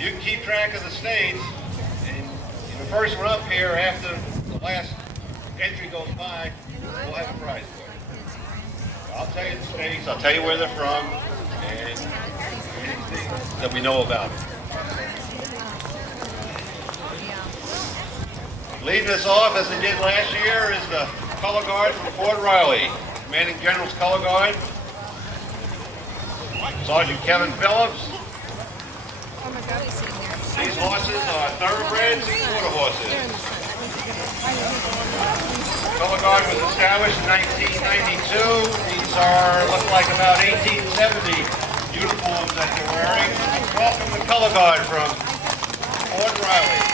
You can keep track of the states, and the first one up here after the last entry goes by, we'll have a prize for you. I'll tell you the states, I'll tell you where they're from, and anything that we know about them. Leading us off, as they did last year, is the color guard from Fort Riley, Commanding General's color guard, Sergeant Kevin Phillips. These horses are thoroughbreds and quarter horses. Color guard was established in 1992. These look like about 1870 uniforms that they're wearing. Welcome the color guard from Fort Riley.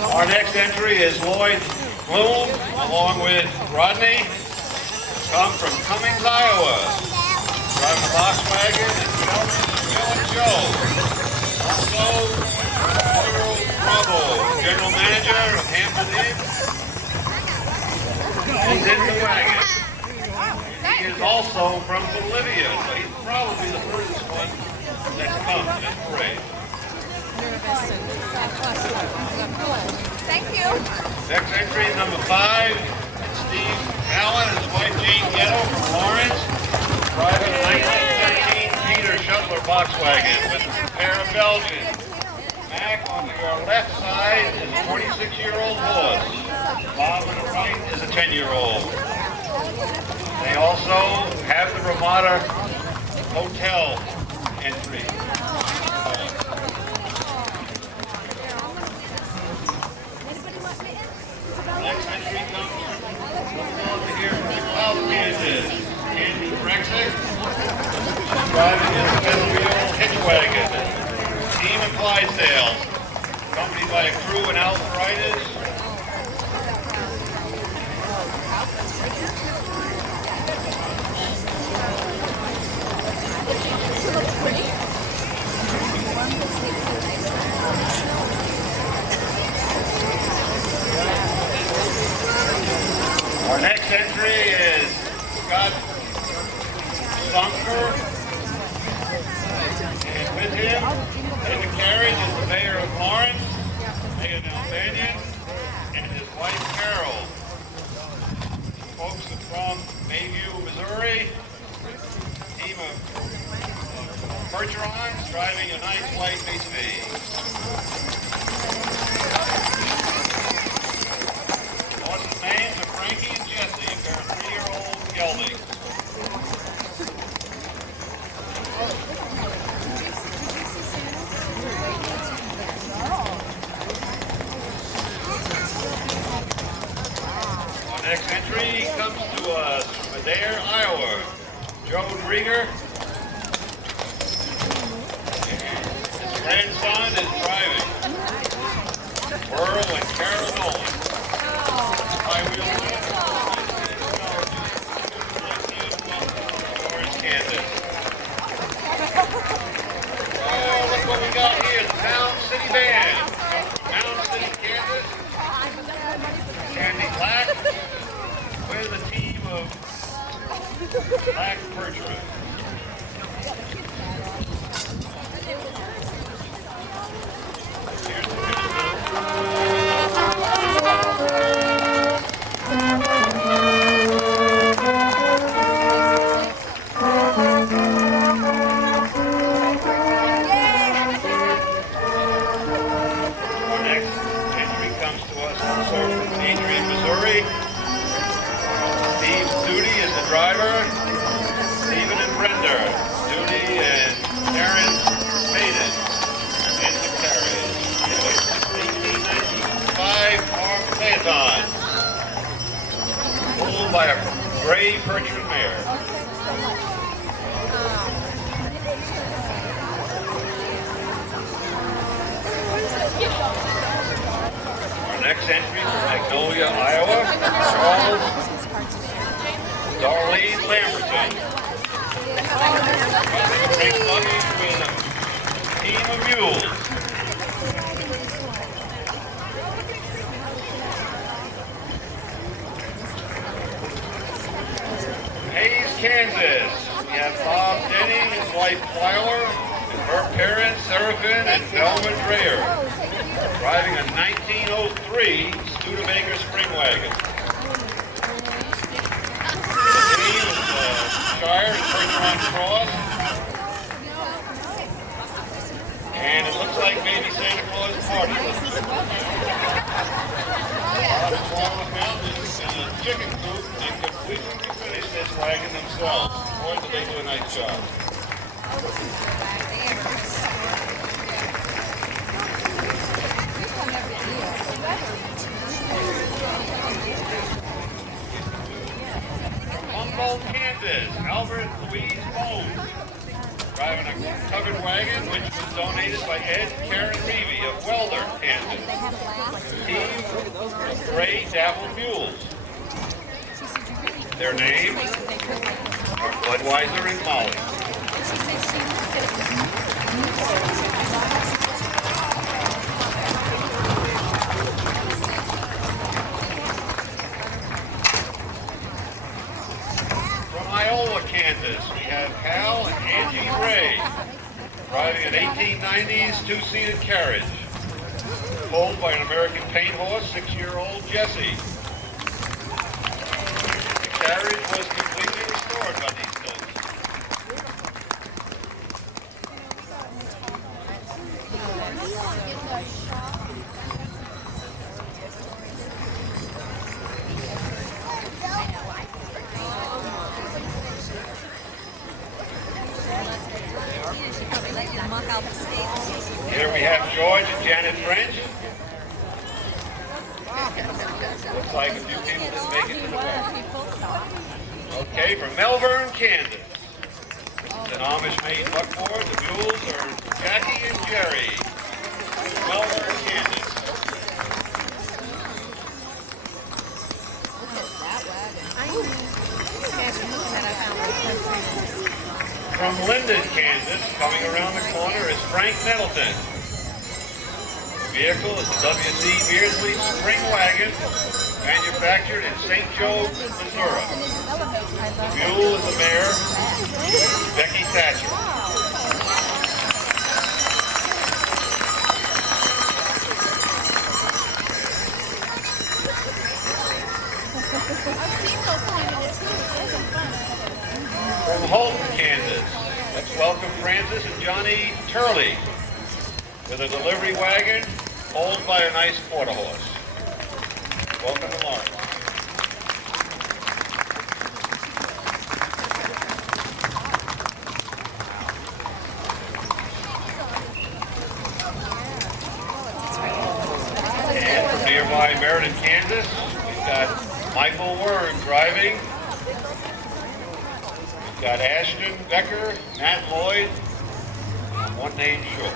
Our next entry is Lloyd Bloom, along with Rodney, come from Cummings, Iowa. Driving a box wagon, and Bill and Joe. Also, Arturo Bravo, General Manager of Hampton Inn. He's in the wagon. He is also from Bolivia, so he's probably the furthest one that's come to this parade. Thank you. Next entry is number 5, Steve Allen and his wife Jane Ghetto from Lawrence, driving a 1913 Peter Shuttler box wagon with a pair of Belgians. Mac on your left side is a 26-year-old horse. Bob on the right is a 10-year-old. They also have the Ramada Hotel entry. Next entry comes from here from South Kansas. Andy Brexick, driving his fifth-wheel hitch wagon. Team in Clydesdale, accompanied by a crew and outriders. Our next entry is Scott Stunker, and with him in the carriage is the mayor of Lawrence, Mayor Albanian, and his wife Carol. Folks are from Bayview, Missouri, team of Percherons driving a nice white Base B. Horses' names are Frankie and Jesse, a pair of 3-year-old geldings. Our next entry comes to us from Adair, Iowa. Joe Drieger. His grandson is driving. Earl and Carol Nolan. High-wheel Kansas. Oh, look what we got here. The Mound City Band. Mound City, Kansas. Candy Black. With a team of Black Percherons. Here's the pulled by a gray Percheron mare. Our next entry from Magnolia, Iowa, Charles Darlene Lamberton. Big buggies with a team of mules. Hayes, Kansas. We have Bob Denny, his wife Twyler, and her parents Seraphin and Velma Dreyer, driving a 1903 Studebaker spring wagon. The team is Shire and Percheron Cross. And it looks like maybe Santa Claus party. Swan Mountains and a chicken coop and completely finished this wagon themselves. Boy, did they do a nice job. Humboldt, Kansas, Albert Louise Bone, driving a covered wagon which was donated by Ed and Karen Levy of Welder, Kansas. Team Gray Dappled Mules. Their names are Budweiser and Molly. From Iola, Kansas, we have Hal and Angie Ray, driving an 1890s two-seated carriage, pulled by an American paint horse, 6-year-old Jesse. The carriage was completely restored by these folks. Here we have George and Janet French. Looks like a few people didn't make it to the back. Okay, from Melbourne, Kansas. It's an Amish-made buckboard. The mules are Jackie and Jerry. Melbourne, Kansas. From Linden, Kansas, coming around the corner is Frank Nettleton. The vehicle is a W.C. Beardsley spring wagon, manufactured in St. Joe, Missouri. The mule is the mare, Becky Thatcher. From Holton, Kansas, let's welcome Francis and Johnny Turley with a delivery wagon pulled by a nice quarter horse. Welcome to Lawrence. And from nearby Meriden, Kansas, we've got Michael Wern driving. We've got Ashton Becker, Matt Lloyd, and one named Short.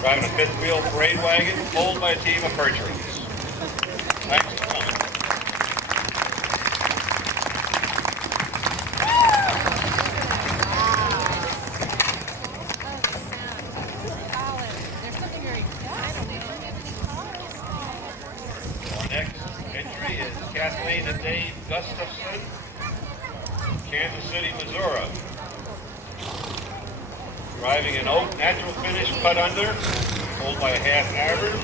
Driving a fifth wheel parade wagon pulled by a team of Percherons. Thanks for coming. Our next entry is Kathleen and Dave Gustafson, Kansas City, Missouri. Driving an oak natural finish cut under, pulled by a half Arab,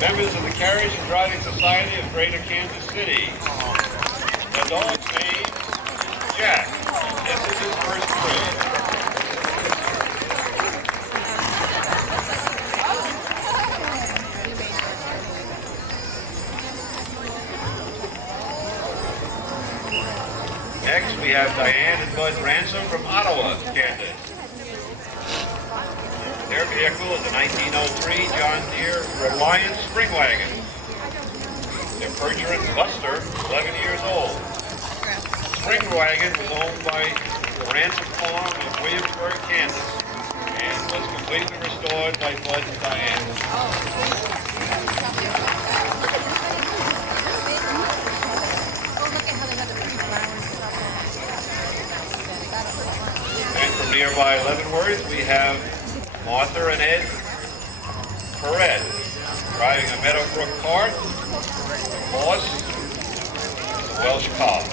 members of the Carriage and Driving Society of Greater Kansas City. The dog's name is Jack. This is his first trip. Next, we have Diane and Bud Ransom from Ottawa, Kansas. Their vehicle is a 1903 John Deere Reliance spring wagon. The Percherons Buster, 11 years old. Spring Wagon was owned by the Ransom Farm in Williamsburg, Kansas, and was completely restored by Bud and Diane. And from nearby Leavenworth, we have Martha and Ed Perret driving a Meadowbrook cart. Boss, Welsh Cobb.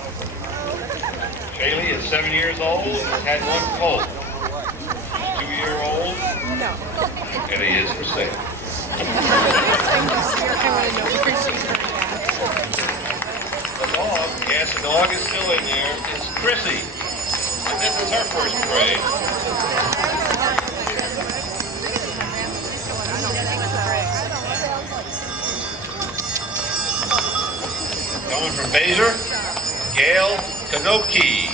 Shaylee is 7 years old and has had one colt. 2-year-old, and he is for sale. The dog, yes, the dog is still in there, is Chrissy. And this is her first grade. Coming from Baser, Gail Kanoki.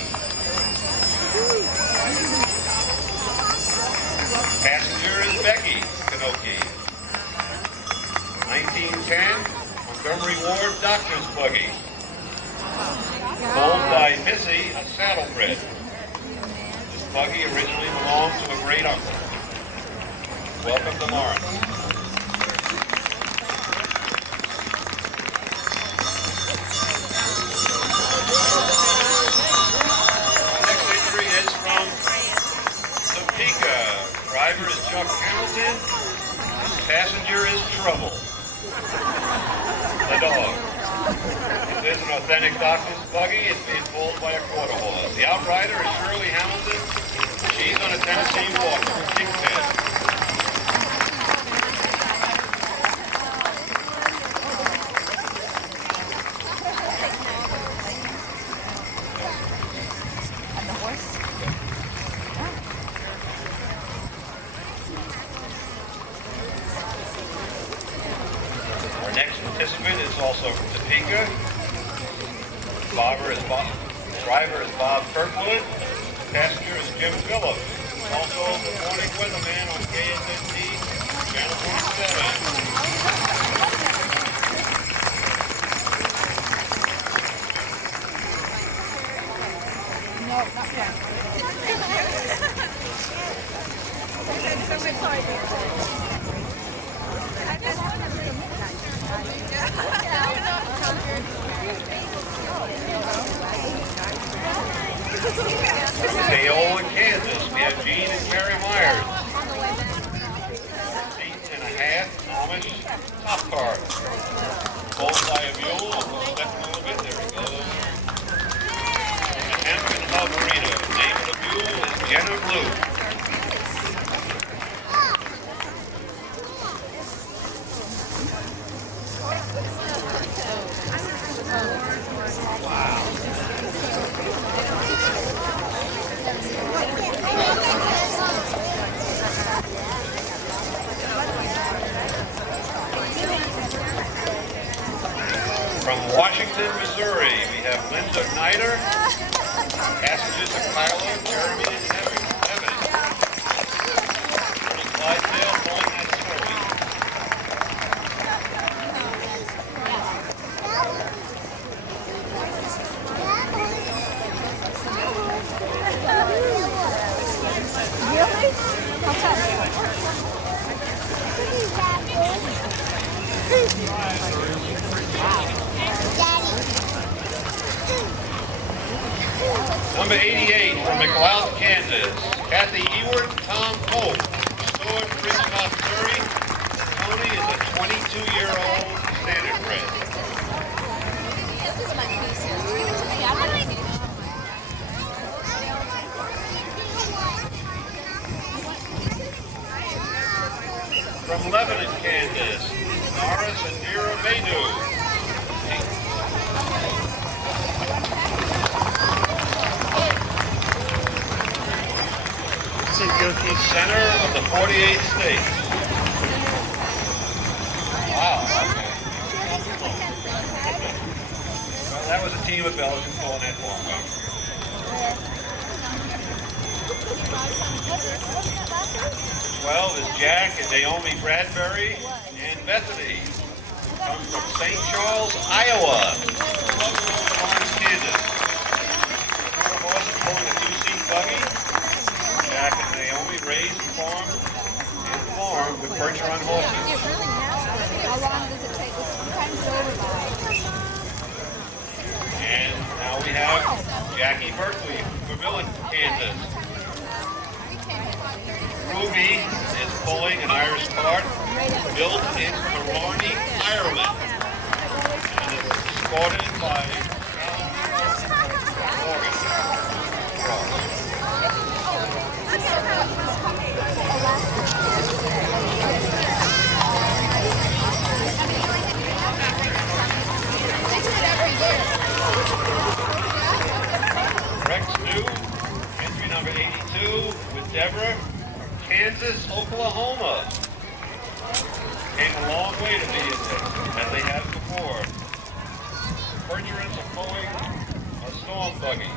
Passenger is Becky Kanoki. 1910, Montgomery Ward Doctor's Buggy. Owned by Missy, a saddlebred. This buggy originally belonged to a great uncle. Welcome to Lawrence. Driver is Chuck Hamilton. Passenger is Trouble, the dog. This is an authentic doctor's buggy. It's being pulled by a quarter horse. The outrider is Shirley Hamilton. She's on a Tennessee Walker, 6'10". Participant is also from Topeka. Driver is Bob Kirkwood. Passenger is Jim Phillips. Also the morning weatherman on KSNT, Channel 47. No, not yet. Paola, Kansas, we have Gene and Carrie Myers. 8.5 Amish top card. Pulled by a mule. We'll step a little bit. There we go. Hampton Alvarito. The name of the mule is Jenna Blue. From Washington, Missouri, we have Linda Snyder. Passengers are Kyla, Jeremy, and Evan. From Clydesdale, pulling that story. Really? I'll tell you. Number 88 from McLeod, Kansas. Kathy Ewart and Tom Pope. Restored from Richmond, Missouri. Tony is a 22-year-old standard bred. From Lebanon, Kansas. Norris and Mira Baidu. Center of the 48 states. Wow, okay. Well, that was a team of Belgians pulling that form back. 12 is Jack and Naomi Bradbury and Bethany. comes from St. Charles, Iowa. Lawrence, Kansas. Quarter horse is pulling a two-seat buggy. Jack and Naomi raised and farm with Percheron horses. It really has been. How long does it take? Sometimes it's over by. And now we have Jackie Berkeley from Vermillion, Kansas. Ruby is pulling an Irish cart built in Killarney, Ireland. And it's escorted by Morgan. Rex New, entry number 82 with Deborah from Kansas, Oklahoma. Came a long way to be in this, as they have before. Percherons are pulling a storm buggy.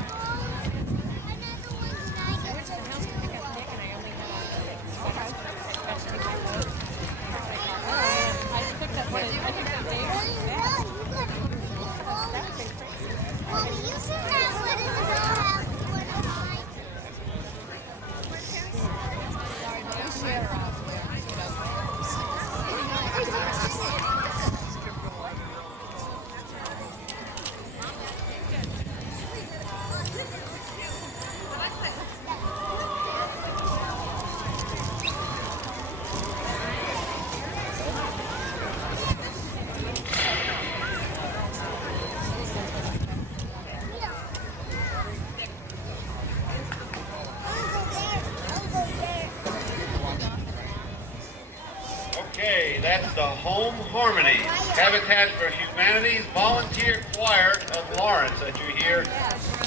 Okay, that's the Home Harmony, Habitat for Humanity's volunteer choir of Lawrence that you hear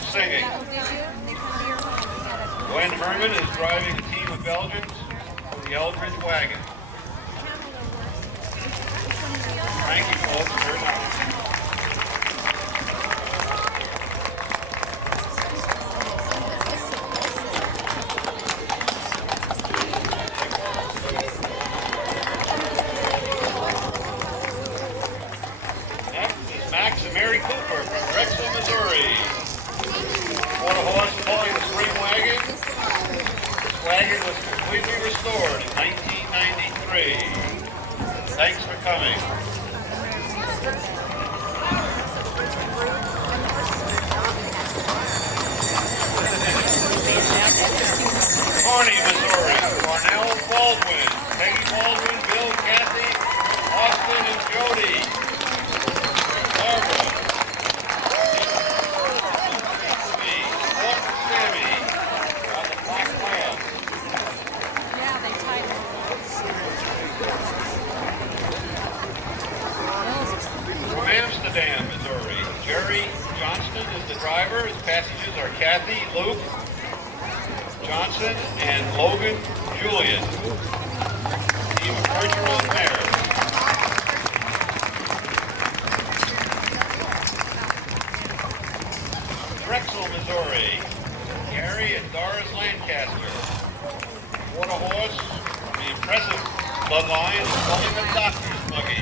singing. Gwen Herman is driving a team of Belgians for the Eldridge wagon. Thank you, folks. Very nice. Mary Cooper from Drexel, Missouri. Quarter horse pulling the spring wagon. This wagon was completely restored in 1993. Thanks for coming. Kearney, Missouri. Cornell Baldwin, Peggy Baldwin, Bill, Kathy, Austin, and Jody. Barbara. Sammy. On the black lamb. Yeah, they tied it. From Amsterdam, Missouri, Jerry Johnston is the driver. His passengers are Kathy, Luke Johnson, and Logan Julian. Team of Percheron mares. Drexel, Missouri, Gary and Doris Lancaster. Quarter horse from the impressive bloodline is pulling the doctor's buggy.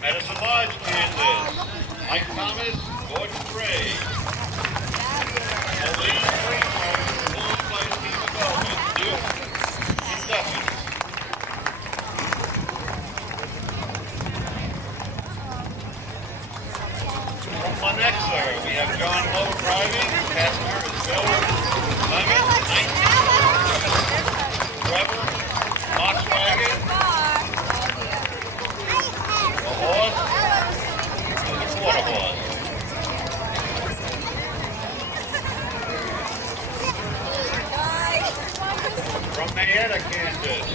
Medicine Lodge, Kansas. Mike Thomas, Gordon Gray. Elaine Greenberg, pulled by Steve Bowman, Duke, and Duffy. From Lenexa, we have John Lowe driving. Passenger is Bill Lemon, 19. Trevor, Volkswagen. The horse and the quarter horse. From Marietta, Kansas,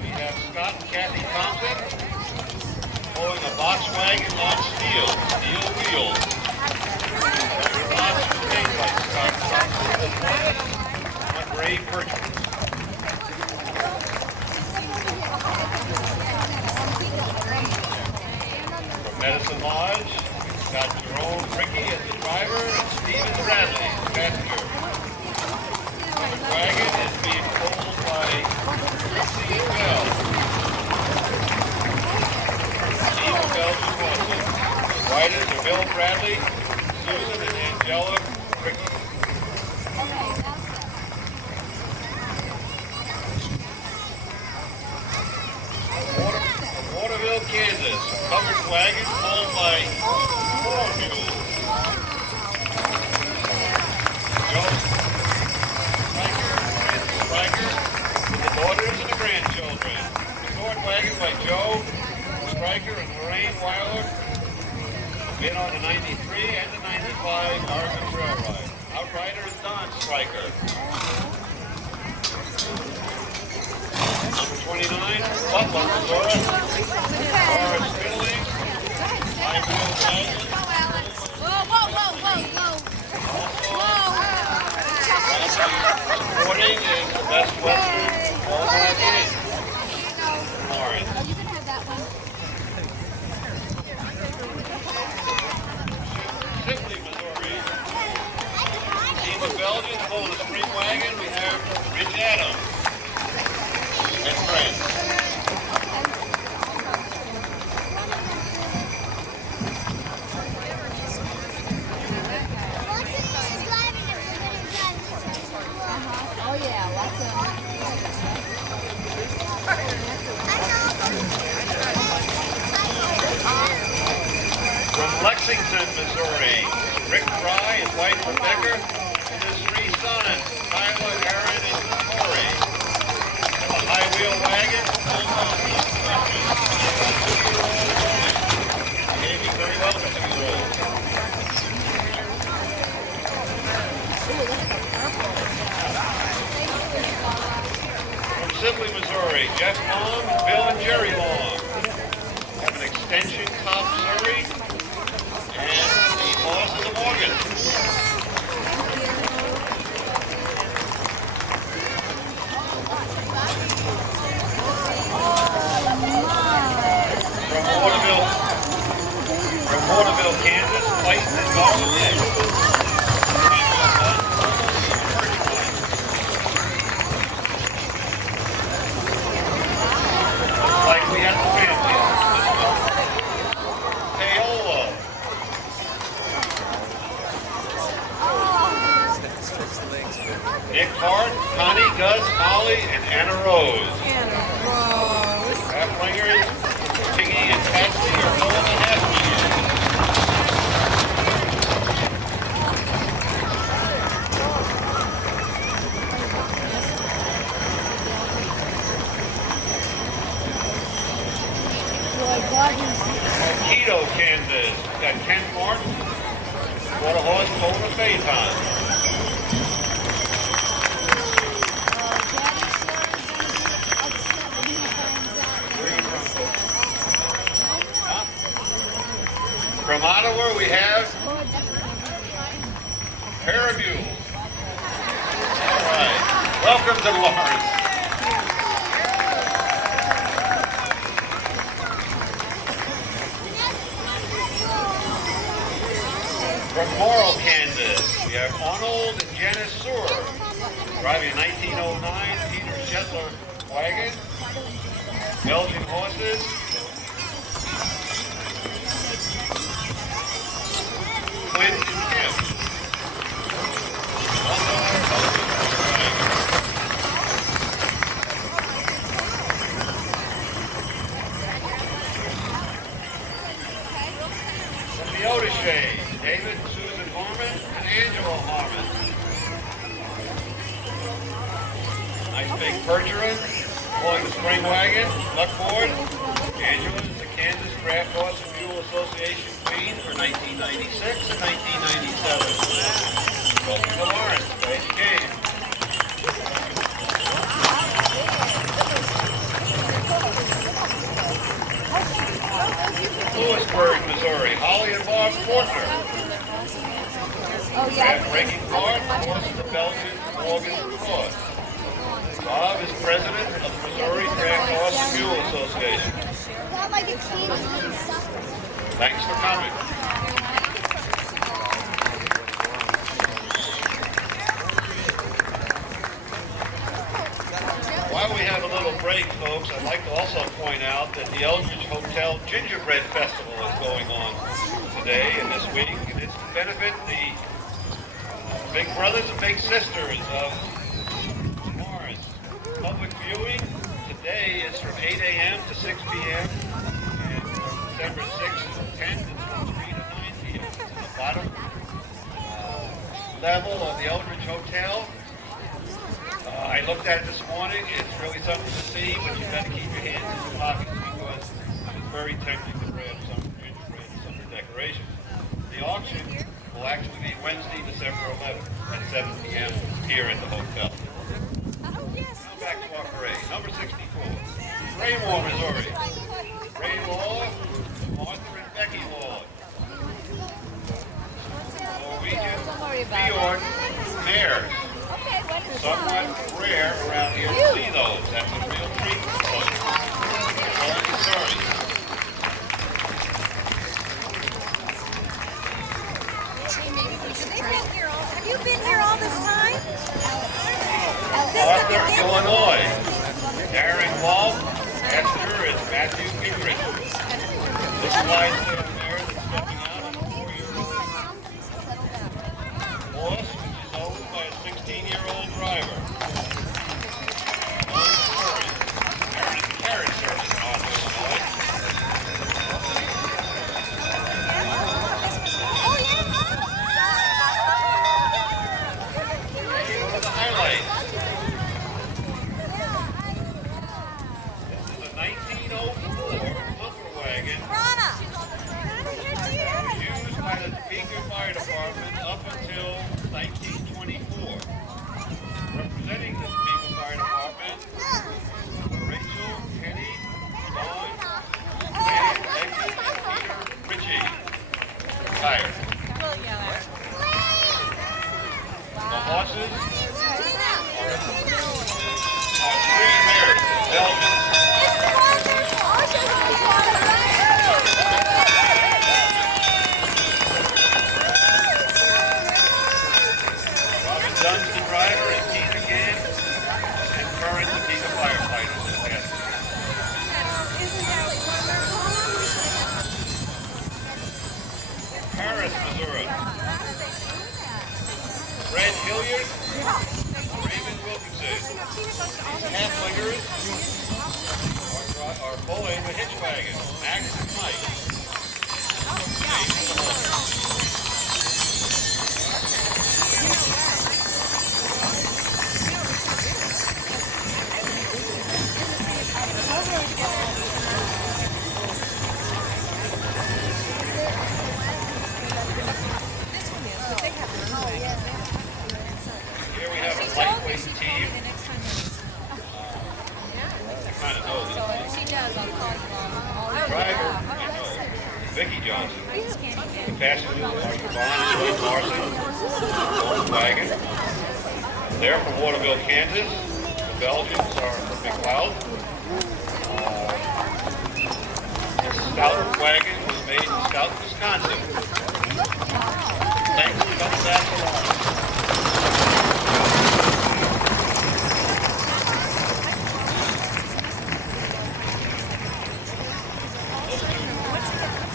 we have Scott and Kathy Thompson pulling a Volkswagen on steel wheels. Lots of things like Scott Thompson on Ray Purchase. From Medicine Lodge, got Jerome Rickey as the driver and Stephen Bradley as the passenger. The wagon is being pulled by riders are Bill Bradley, Susan and Angela Ricky. Waterville, Kansas, a covered wagon pulled by 4 mules. Joe Stryker, the daughters and the grandchildren. The sword wagon by Joe Stryker and Lorraine Weiler. Been on the 93 and the 95 Oregon Trail Ride. Outrider is Don Stryker. Number 29, Butler, Missouri. Horace Finley. High Wheel Wagon. Supporting is the Best Western Walmart Inc. Lawrence. Oh, you can have that one. Sibley, Missouri. Team of Belgians pulling a spring wagon. We have Rich Adams and friends. Oh yeah, lots of From Lexington, Missouri, Rick Fry, his wife Rebecca, and his 3 sons, Tyler, Aaron, and Corey. And a high wheel wagon. Behaving very well for 2-year-olds. From Sibley, Missouri, Jeff Long, Bill and Jerry Long. Have an extension top Surrey and the boss of the Morgan. From Waterville, Kansas, Clayton and Garland Nick. Like we have the family. Paolo. Nick Hart, Connie, Gus, Holly, and Anna Rose. Half-lingers, Piggy and Patsy are pulling the half-lingers. Keto, Kansas. We got Ken Martin, Quarter Horse, Boulder, Phaeton. From Ottawa, we have Paramule. All right. Welcome to Lawrence. From Morrill, Kansas, we have Arnold and Janice Sewer, driving a 1909 Peter Shetler wagon, Belgian horses. Clint and Kim. From the Otishay, David and Susan Harmon and Angela Harmon. Nice big Percheron, pulling the spring wagon, luckboard. Angela is the Kansas Draft Horse and Mule Association Queen for 1996 and 1997. Welcome to Lawrence, today's game. Lewisburg, Missouri, Holly and Bob Fortner. Oh yeah. Breaking card, horse of the Belgian Morgan Cross. Bob is president of the Missouri Draft Horse and Mule Association. Like a team. Thanks for coming. While we have a little break, folks, I'd like to also point out that the Eldridge Hotel Gingerbread Festival is going on today and this week, and it's to benefit the big brothers and big sisters of Lawrence. Public viewing today is from 8 a.m. to 6 p.m. and from December 6th from 10 to 3 to 9 p.m. It's in the bottom level of the Eldridge Hotel. I looked at it this morning. It's really something to see, but you better keep your hands in your pockets because it's very tempting to grab some gingerbread and some decorations. The auction will actually be Wednesday, December 11th at 7 p.m. here at the hotel. Now back to our parade. Number 64, Raymore, Missouri. Ray Law, Arthur and Becky Law. Norwegian, New York, Mares. Somewhat rare around here to see those. That's a real treat for folks. Telling you stories. Have you been here all this time? Arthur, Illinois. Darren Walt. Esther is Matthew Gingrich. This flies to the mare that's stepping out on a 4-year-old horse, which is owned by a 16-year-old driver. Meredith Carriage Service in Arthur, Illinois. What are the highlights? This is a 1904 Clipper wagon used by the Topeka Fire Department up until 1924. Representing the Topeka Fire Department were Rachel, Kenny, Dawn, Dan, Becky, and Peter Ritchie. Retired. The horses are 3 mares in Belgium. Robin Dunn's the driver and Keith again, and current Topeka firefighters in Casper. Paris, Missouri. Fred Hilliard, Raymond Wilkinson. These half-wingers are pulling the hitch wagon, Max and Mike. Here we have a lightweight team. You kind of know these. She does on the Driver, I know, Vicki Johnson. The passengers are Yvonne and Joyce Larson, Volkswagen. They're from Waterville, Kansas. The Belgians are from McLeod. This Stout wagon was made in Stout, Wisconsin. Thanks to that along.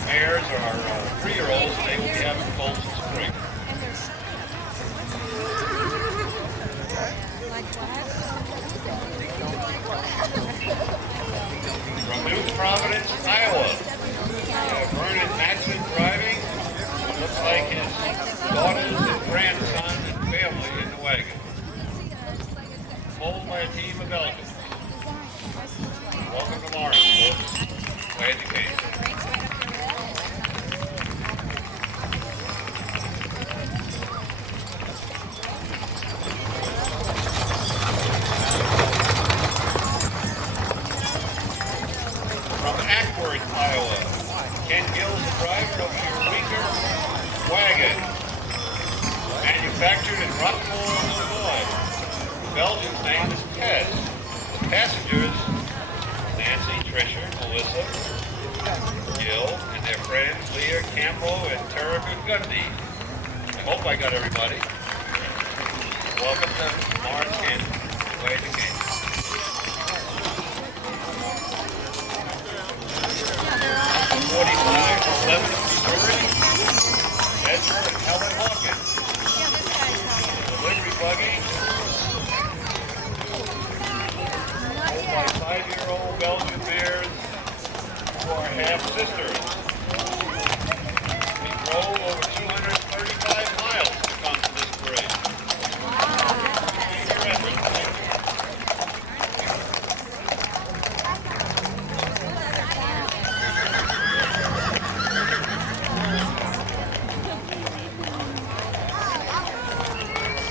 Mares are 3-year-olds, and they will be having foals in spring. From New Providence, Iowa, Vernon Matson driving. It looks like his daughters and grandson and family in the wagon. Pulled by a team of Belgians. Welcome to Lawrence, folks. Glad you came. Ackworth, Iowa. Ken Gill's the driver of your Weaker wagon. Manufactured in Rockville, Illinois. The Belgian's name is Tess. The passengers, Nancy, Tricia, Melissa, Gill, and their friends Leah Campbell and Terica Gundy. I hope I got everybody. Welcome to Lawrence, Kansas. Glad you came. 45 11 Missouri.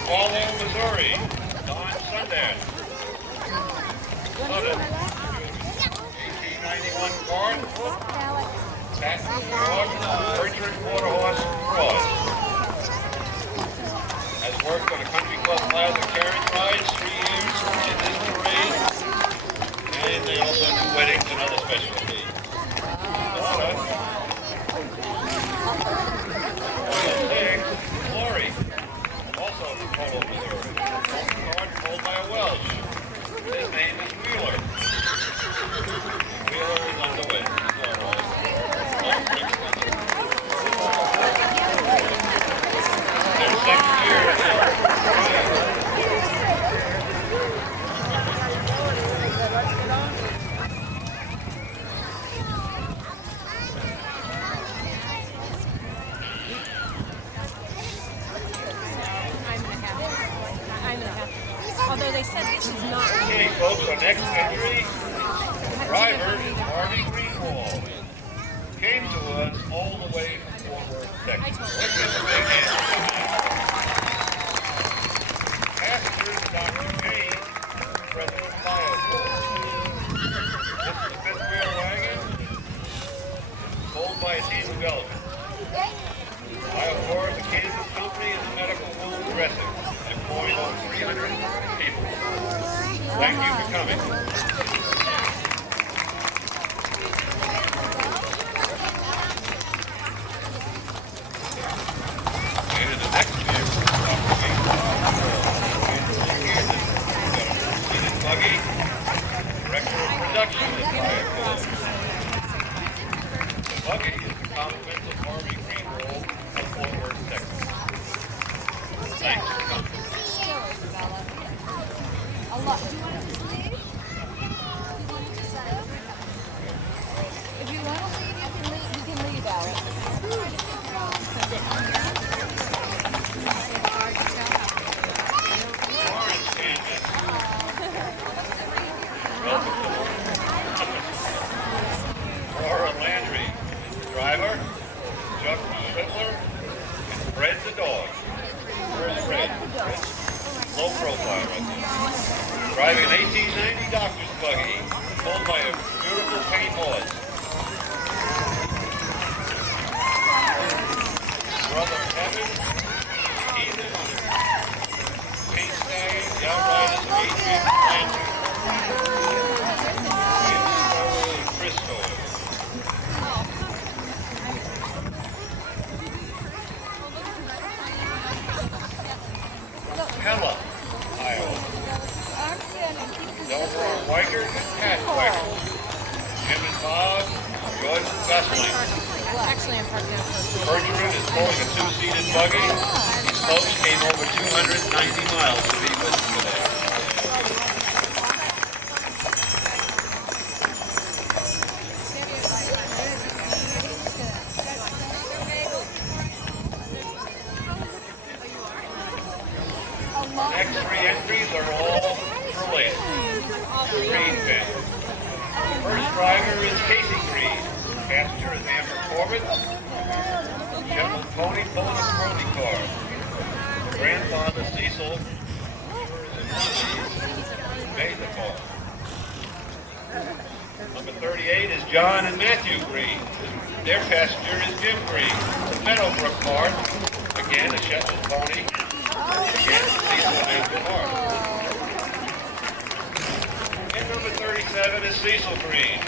Waldo, Missouri. Don Sundance. Southern. 1891 Guard. Patent Dog. Bertrand Quarter Horse Cross. Has worked on a Country Club Plaza carriage rides 3 years in this parade. And they also do weddings and other specialties. Daughter. Lori. Also from Polo, Missouri. Card pulled by a Welsh. His name is Wheeler. Wheeler is on the way. Their second year. Although they said this is not. Okay, folks, our next entry, driver Harvey Greenwald. Came to us all the way from Fort Worth, Texas. Let's give a big hand. Passenger is Dr. Kane, President of BioCorps. This is a fifth wheel wagon, pulled by a team of elephants. BioCorps is a Kansas company in the medical wound dressing, employing over 300 people. Thank you for coming. And the next vehicle, seated buggy, director of production at BioCorps. The buggy is the complement of Harvey Greenwald of Fort Worth, Texas. Thanks for coming. A lot. Do you want to just leave? If you want to leave, you can leave, Alex. Lawrence, Kansas. Welcome to Laura Landry, driver, Chuck Schindler, and Fred the dog. Where's Fred? Fred's low profile right there. Driving an 1890 doctor's buggy, pulled by a beautiful paint horse. Brother Evan, Ethan, paint stallion, the outriders of Adrian Landry. And Frisco. Pella, Iowa. Delmar Weiger and Pat Weiger. Jim and Bob, Joyce and Gosling. Actually, I'm parked down close. Bergeron is pulling a two-seated buggy. These folks came over 290 miles to be with us today. Next three entries are all related. Green family. First driver is Casey Green. Passenger is Amber Corbett. Shetland Pony pulling a Crowley car. Grandfather Cecil made the car. Number 38 is John and Matthew Green. Their passenger is Jim Green. The Meadowbrook car. Again, a Shetland Pony. Again, Cecil made the car. And number 37 is Cecil Green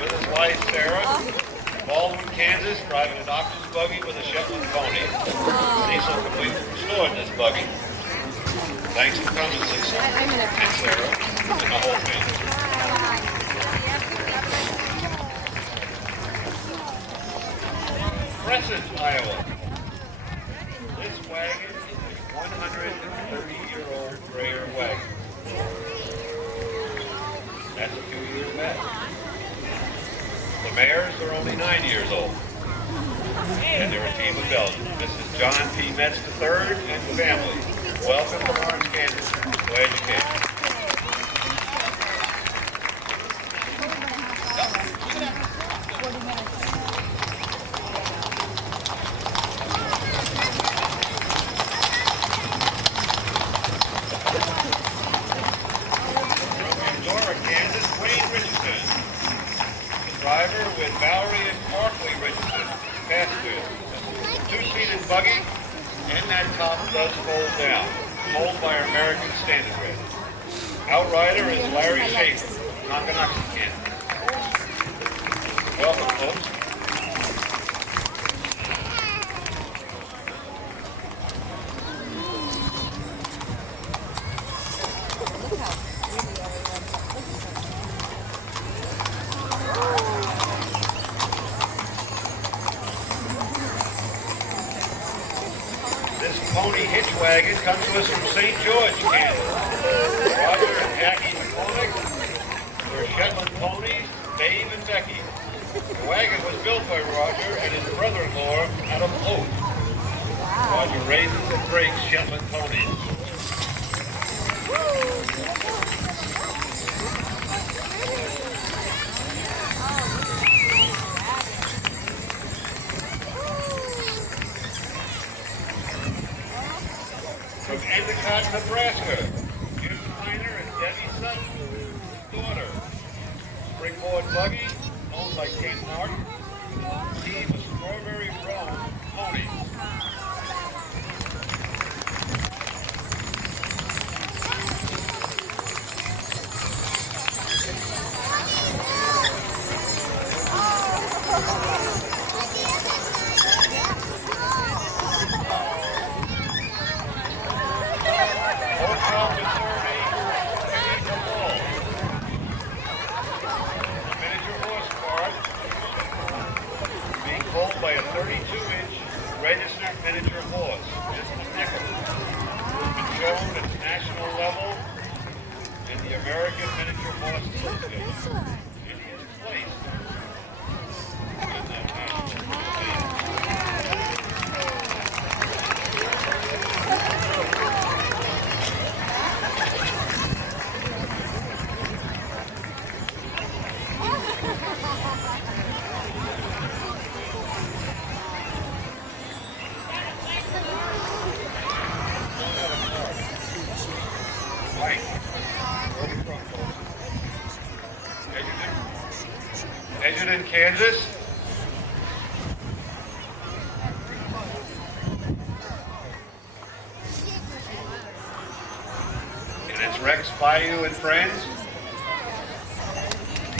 with his wife Sarah. Baldwin, Kansas, driving a doctor's buggy with a Shetland pony. Cecil completely restored this buggy. Thanks for coming, Cecil and Sarah and the whole family. Crescent, Iowa. This wagon is a 130-year-old Grayer wagon. That's a few years back. The mayors are only 9 years old. And they're a team of Belgians. This is John P. Metz III and family. Welcome to Lawrence, Kansas. Glad you came. 14 in buggy, and that top does fold down, pulled by our American Standard Red. Outrider is Larry Schaefer, Knockanoxie. Welcome, folks. Look how really everyone's looking for me. This pony hitch wagon comes to us from St. George, Kansas. Roger and Jackie McCormick, their Shetland ponies, Dave and Becky. The wagon was built by Roger and his brother-in-law out of Oath. Roger raises and breaks Shetland ponies. From Endicott, Nebraska, Jim Kleiner and Debbie Sutton, daughter. Springboard buggy, owned by Kate Martin. Team of Strawberry Roan ponies. Oakville, Missouri, Benita Hall. Miniature horse cart being pulled by a 32-inch registered miniature horse. This Nichols has been shown at the national level in the American Miniature Horse Association. And he is placed in that national Right. Where are we from, folks? Edgerton, Kansas. And it's Rex Bayou and friends.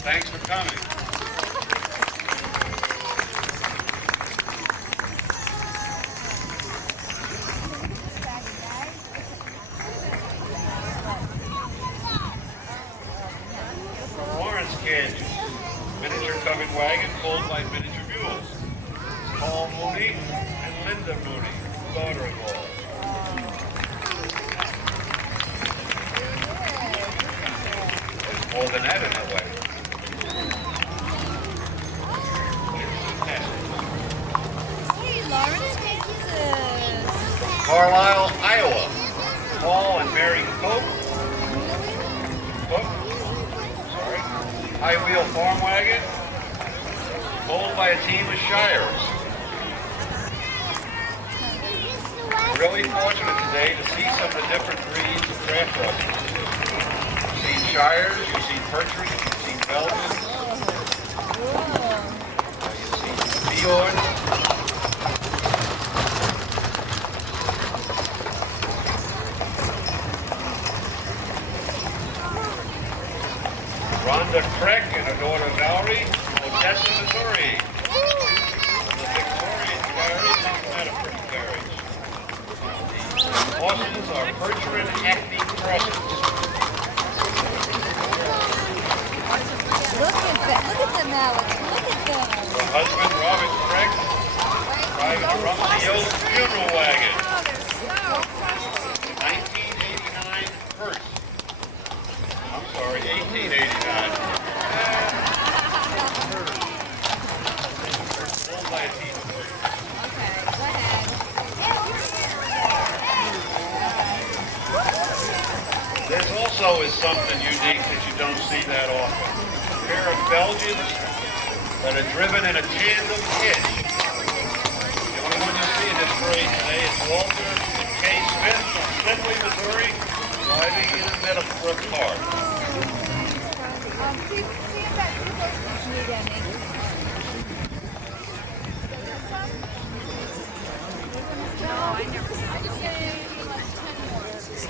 Thanks for coming. Lawrence, Kansas. Miniature covered wagon pulled by miniature mules. Paul Mooney and Linda Mooney, daughter-in-law. There's more than that in that way. Hey, Lawrence, Kansas. Carlisle, Iowa. Paul and Mary Cook. High wheel farm wagon, pulled by a team of Shires. Really fortunate today to see some of the different breeds of draft horses. You've seen Shires, you've seen Percherons, you've seen Belgians, you've seen Bjorns. Rhonda Craig and her daughter Valerie from Odessa, Missouri. The Victorian carriage and Medford carriage. The horses are Percheron Hackney crosses. Look at that. Look at them, Alex. Look at them. Her husband, Robert Craig, driving a Rumsey Oaks funeral wagon. 1989 first. I'm sorry, 1889. Pulled by a team of three. Okay, go ahead. This also is something unique that you don't see that often. A pair of Belgians that are driven in a tandem hitch. The only one you see in this parade today is Walter and Kay Smith from Findlay, Missouri, driving in a Meadowbrook car. See if that need any.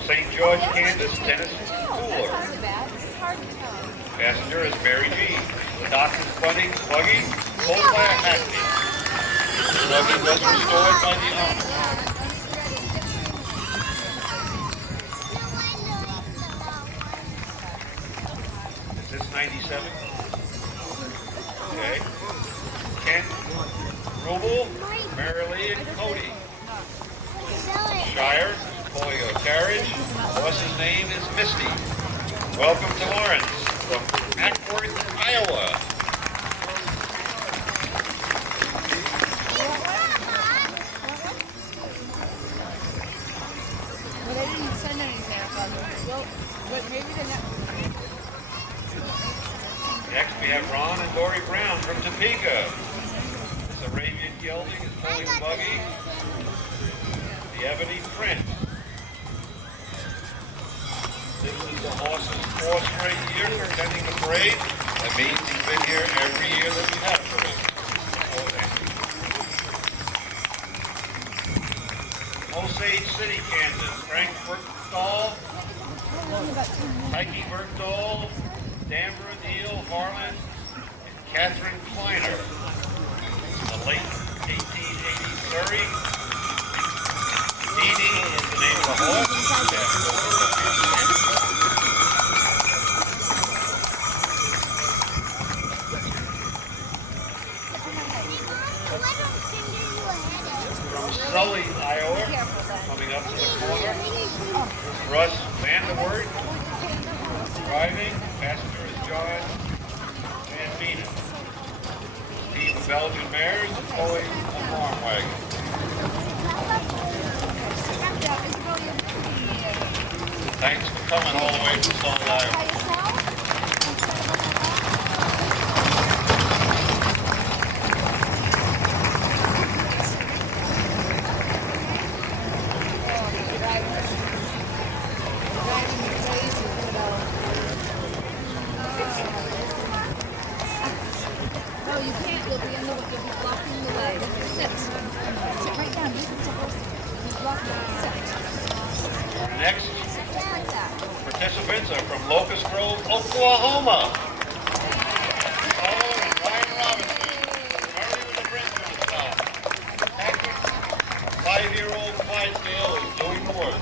St. George, Kansas, Tennis Cooler. Not bad. It's hard to tell. Passenger is Mary G. The doctor's buggy, pulled by a hackney. The buggy was restored by the owner. Is this 97? Okay. Ken, Rubel, Marilee, and Cody. Shire, pulling a carriage. Horse's name is Misty. Welcome to Lawrence from Ackworth, Iowa. Well, they didn't send any samples. Well, but maybe they're not. Next we have Ron and Lori Brown from Topeka. This Arabian gelding is pulling the buggy. The Ebony Prince. This is the horse's fourth straight year for attending the parade. That means he's been here every year that we've had a parade. Osage City, Kansas. Frank Bergdahl, Heike Bergdahl, Danvers, Neal, Harlan, and Catherine Kleiner. The late 1880 Surrey. Dee Dee is the name of the horse. From Sully, Iowa, coming up to the corner. Russ Vanderwert. Driving, passenger is John Van Benen. Team of Belgian mares and pulling a farm wagon. Thanks for coming all the way from Sully, Iowa. No, you can't, Libby. I know what you'll be blocking the way. Sit. Sit right down. You can sit close. You block it. Sit. Next, Sit just like that. participants are from Locust Grove, Oklahoma. Oh, and Ryan Robinson. Murray with the Prince on the top. Patrick, 5-year-old Clydesdale is doing the work.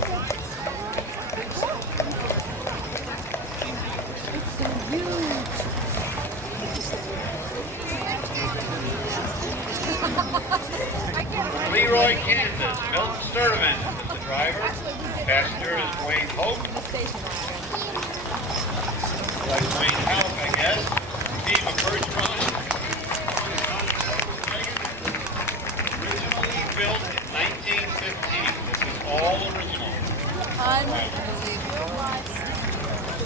Leroy, Kansas. Milton Sturtevant is the driver. Passenger is Dwayne Hope. Like Dwayne Hope, I guess. Team of Bergeron. Originally built in 1915. This is all original. Unbelievable.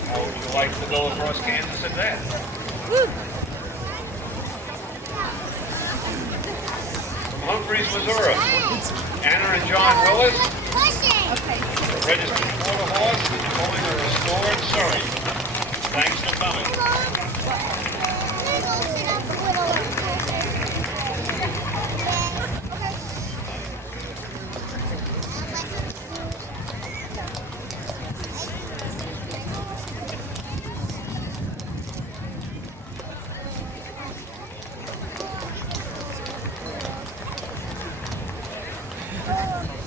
How would you like to go across Kansas in that? From Humphreys, Missouri. Anna and John Willis. Okay. The registered quarter horse is pulling a restored Surrey. Thanks for coming.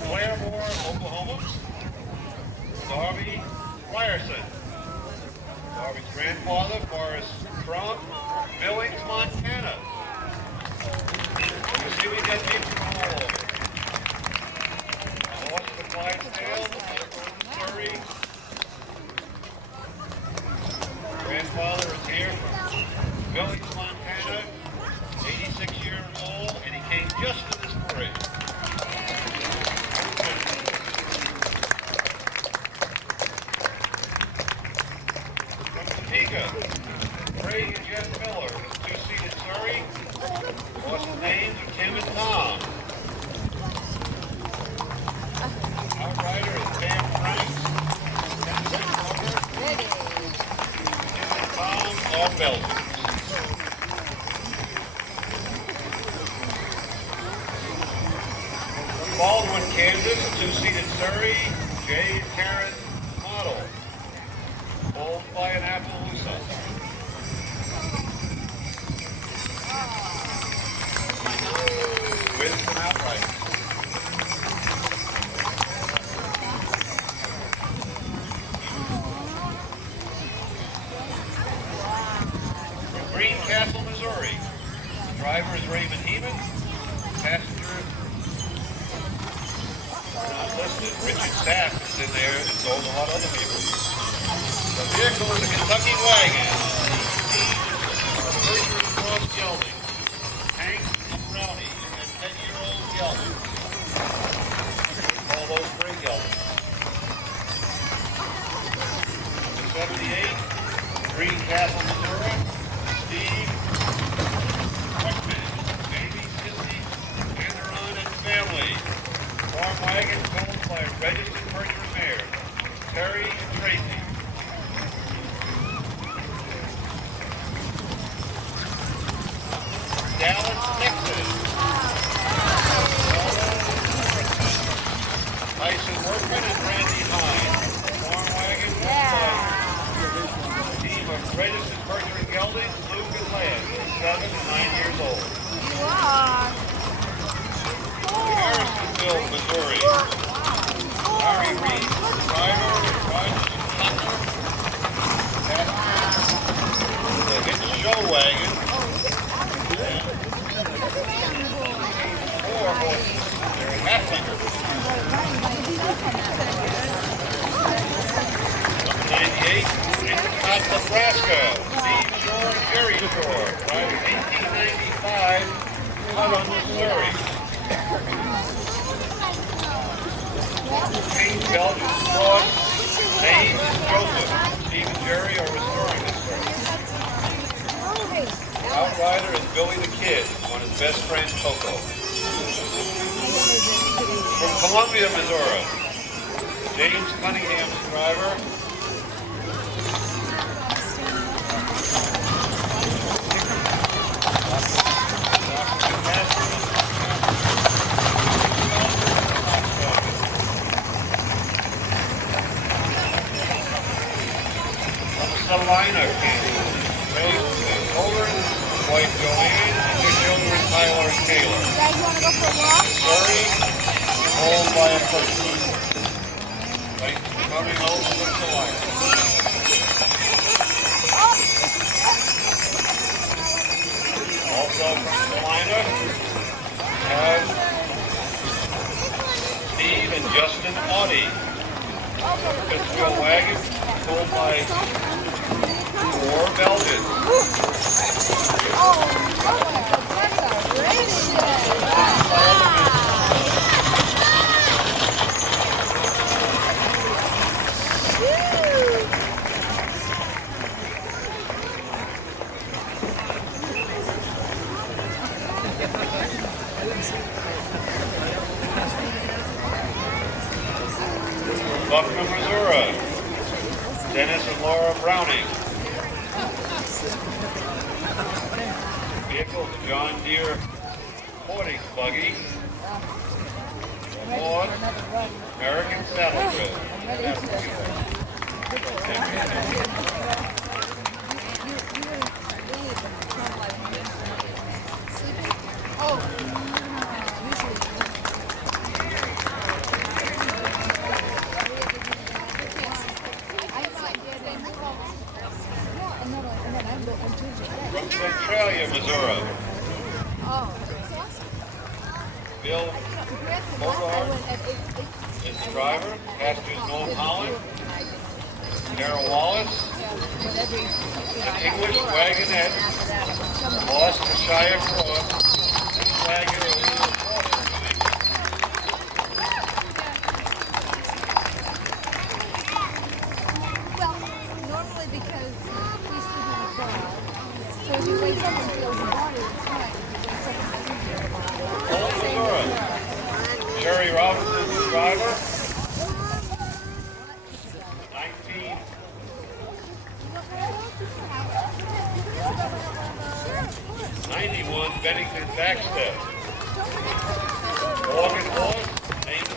Claremore, Oklahoma. Darby Ryerson. Darby's grandfather, Forrest Trump, Billings, Montana. You see, we got people from all over. Horse of the Clydesdale, Surrey. Grandfather is here from Billings, Montana, 86 years old, and he came just to this parade. From Topeka, Craig and Jeff Miller, two-seated Surrey. Horse's names are Tim and Tom. Outrider is Pam Franks. Ready. Tim and Tom, all Belgians. From Baldwin, 21 Kansas, a two-seated Surrey, J. Karen Model, owned by an Appaloosa. Winston outright. From Greencastle, Missouri, driver is Raymond Heeman, passenger not listed. Richard Sapp is in there and sold a lot of other people. The vehicle is a Kentucky wagon. Berkshire Cross gelding. Hank and Brownie and a 10-year-old gelding. All those three geldings. Number 78, Greencastle, Missouri. Steve Quickman, Jamie Sissy, Anderon and family. Farm wagon owned by a registered Berkshire mare, Terry and Tracy. Dallas, Texas. Tyson Workman and Randy Hine. Farm wagon owned by a team of registered Berkshire geldings, Luke and Lance, 7 and 9 years old. Harrisonville, Missouri. Larry Reed, driver, rides Hunter. The Hitch Show Wagon. And 4 horses. They're Halflinger. Number 98, Endicott, Nebraska. Steve Shore and Jerry Shore. Driving 1895, Huddle, Missouri. Kings Belgian Claude, Dave Joseph, Steve and Jerry are restoring this race. Outrider is Billy the Kid on his best friend Coco. From Columbia, Missouri, James Cunningham's driver. Salina, Ray Holder, wife Joanne, and their children Tyler and Taylor. You guys want to go for a walk? Surrey, owned by a person. Right, coming over from Salina. Also from Salina, have Steve and Justin Audie. Fifth wheel wagon, pulled by 4 Belgians. Oh, that's a great Buckman, Missouri. Dennis and Laura Browning. Vehicle, the John Deere Hoarding Buggy. Ford American Saddle Drill. From Centralia, Missouri. Bill Bogart is the driver. Passengers Noel Holland, Darrell Wallace, an English wagonette, lost to Shire Cross, and Swagger is Well, normally because we sleep in the car, so if you wake up and feel the water, it's fine. If you wake up and feel the water, Missouri. Sherry Robinson, the driver. 1991 Bennington Backstep. Morgan Horse, named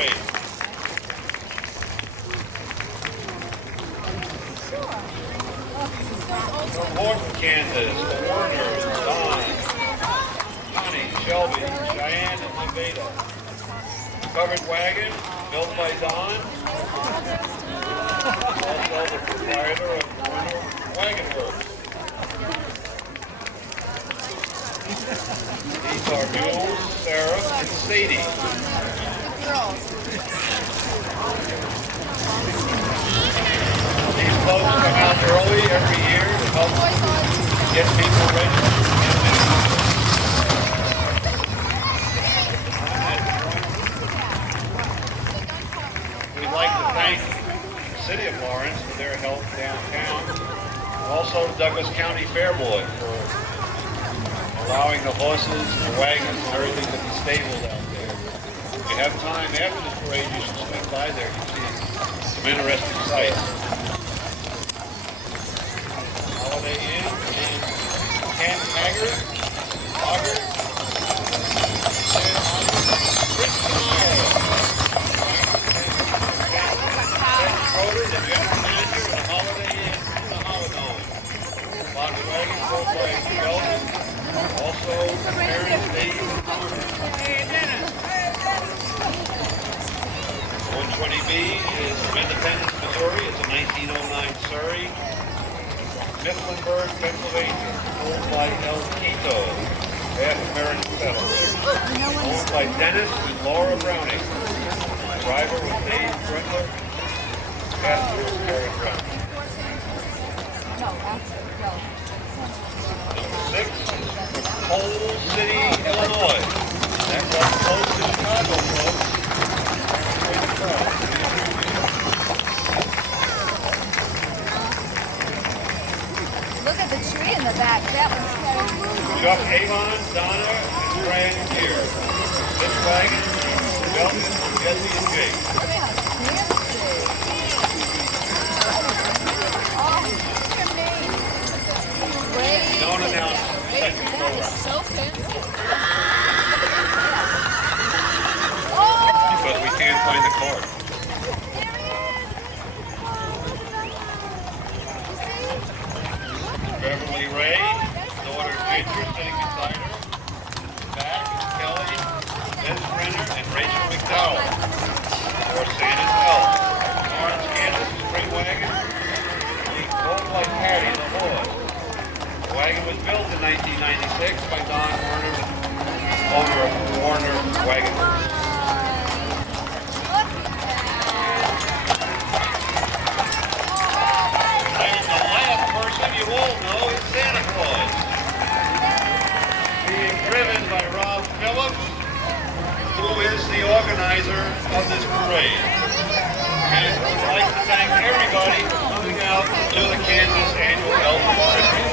parade. From Horton, Kansas, the Warners, Don, Connie, Shelby, Cheyenne, and Nevada. Covered wagon, built by Don, also the proprietor of Warner Wagon Works. These are Jules, Sarah, and Sadie. These folks come out early every year to help get people ready. We'd like to thank the City of Lawrence for their help downtown. Also Douglas County Fair Board for allowing the horses, the wagons, and everything to be stabled out there. If you have time after the parade, you should swing by there. You see some interesting sights. Holiday Inn in Camp Haggard, Auger, Schroeder, the general manager of the Holiday Inn in the Holidome. Box wagon pulled by Sheldon. Also, Aaron Dave. 120B is from Independence, Missouri. It's a 1909 Surrey. Mifflinburg, Pennsylvania. Owned by El Quito, half American settlers. Owned by Dennis and Laura Browning. Driver was Dave Brendler. Passenger was Karen Browning. Number 6 from Coal City, Illinois. That's up close to Chicago, folks. Look at the tree in the back. That one's kind Chuck Avon, Donna, and Fran here. This wagon, Belton, Jesse, and Jake. Don't announce the second floor. so fancy. Because we can't find the card. Beverly Ray, daughter Ginger sitting beside her. Back is Kelly, Liz Brenner, and Rachel McDowell. For Santa's Elf. Lawrence, Kansas, spring wagon. The Cold Like Patty, the horse. The wagon was built in 1996 by Don Warner, owner of Warner Wagon Works. And the last person you all know is Santa Claus. Being driven by Rob Phillips, who is the organizer of this parade. And I'd like to thank everybody for coming out to the Kansas Annual Elf Christmas